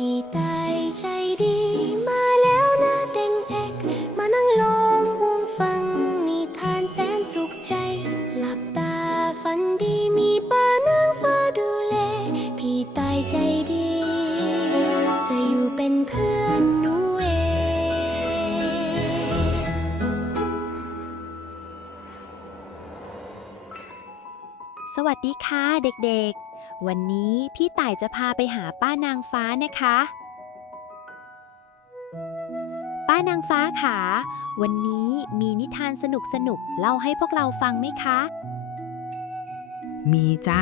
พี่ตายใจดีมาแล้วนะเด็งเอกมานั่งล้อมวงฟังนิทานแสนสุขใจ หลับตาฝันดีมีป่านางฟ้าดูแล พี่ตายใจดี จะอยู่เป็นเพื่อนหนูเองสวัสดีค่ะเด็กๆ วันนี้พี่ต่ายจะพาไปหาป้านางฟ้านะคะ ป้านางฟ้าขา วันนี้มีนิทานสนุกๆเล่าให้พวกเราฟังไหมคะ มีจ้า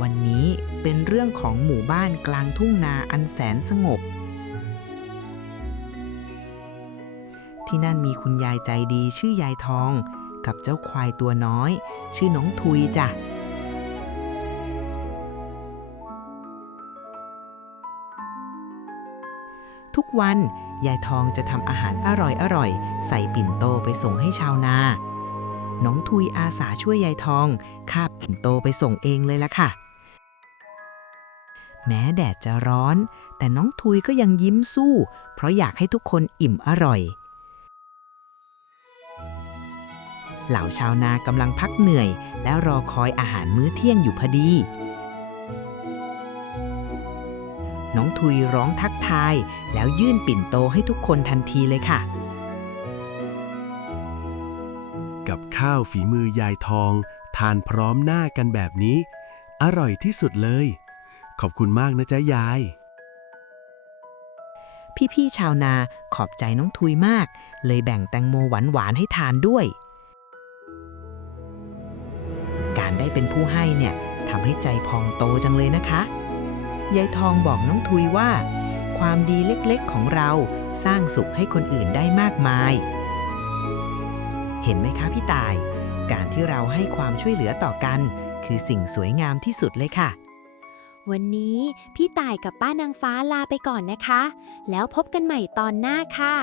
วันนี้เป็นเรื่องของหมู่บ้านกลางทุ่งนาอันแสนสงบ ที่นั่นมีคุณยายใจดีชื่อยายทอง กับเจ้าควายตัวน้อย ชื่อน้องทุยจ้ะ ทุกวันยายทองจะทำอาหารอร่อยๆ ใส่ปิ่นโตไปส่งให้ชาวนา น้องทุยอาสาช่วยยายทองคาบปิ่นโตไปส่งเองเลยละค่ะ แม้แดดจะร้อน แต่น้องทุยก็ยังยิ้มสู้ เพราะอยากให้ทุกคนอิ่มอร่อย เหล่าชาวนากำลังพักเหนื่อย แล้วรอคอยอาหารมื้อเที่ยงอยู่พอดี น้องทุยร้องทักทาย แล้วยื่นปิ่นโตให้ทุกคนทันทีเลยค่ะ กับข้าวฝีมือยายทอง ทานพร้อมหน้ากันแบบนี้ อร่อยที่สุดเลย ขอบคุณมากนะจ๊ะยาย พี่ๆชาวนาขอบใจน้องทุยมาก เลยแบ่งแตงโมหวานๆให้ทานด้วย การได้เป็นผู้ให้เนี่ยทำให้ใจพองโตจังเลยนะคะ ยายทองบอกน้องทุยว่า ความดีเล็กๆของเราสร้างสุขให้คนอื่นได้มากมาย เห็นไหมคะพี่ตาย การที่เราให้ความช่วยเหลือต่อกัน คือสิ่งสวยงามที่สุดเลยค่ะ วันนี้พี่ต่ายกับป้านางฟ้าลาไปก่อนนะคะ แล้วพบกันใหม่ตอนหน้าค่ะ